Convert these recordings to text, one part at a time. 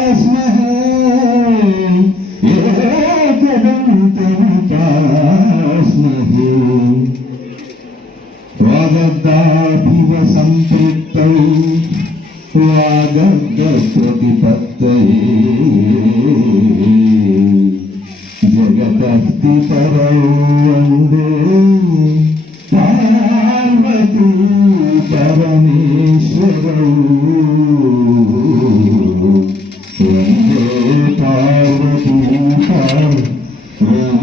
पास में है, ये कदम तेरे पास में है। वागदाभिव संपृक्तौ वागद प्रतिपत्तये जगदस्ति परौ वन्दे पार्वती परमेश्वरौ वन्दे पार्वती परमेश्वरौ।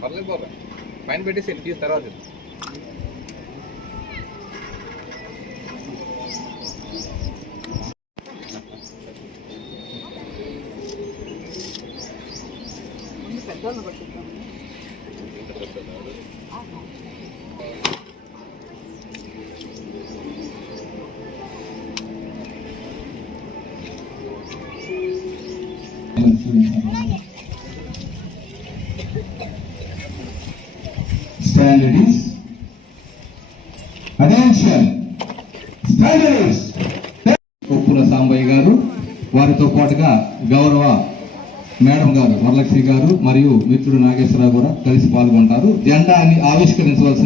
పర్లేదు బాబా, పైన పెట్టేసి తీసి తర్వాత Stand ladies. Attention. Stand ladies. Koppula Sambaiah గారు, వారితో పాటుగా గౌరవ మేడం గారు వరలక్ష్మి గారు మరియు మిత్రుడు నాగేశ్వరరావు కూడా కలిసి పాల్గొంటారు. జెండాని ఆవిష్కరించవలసిన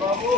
బాబు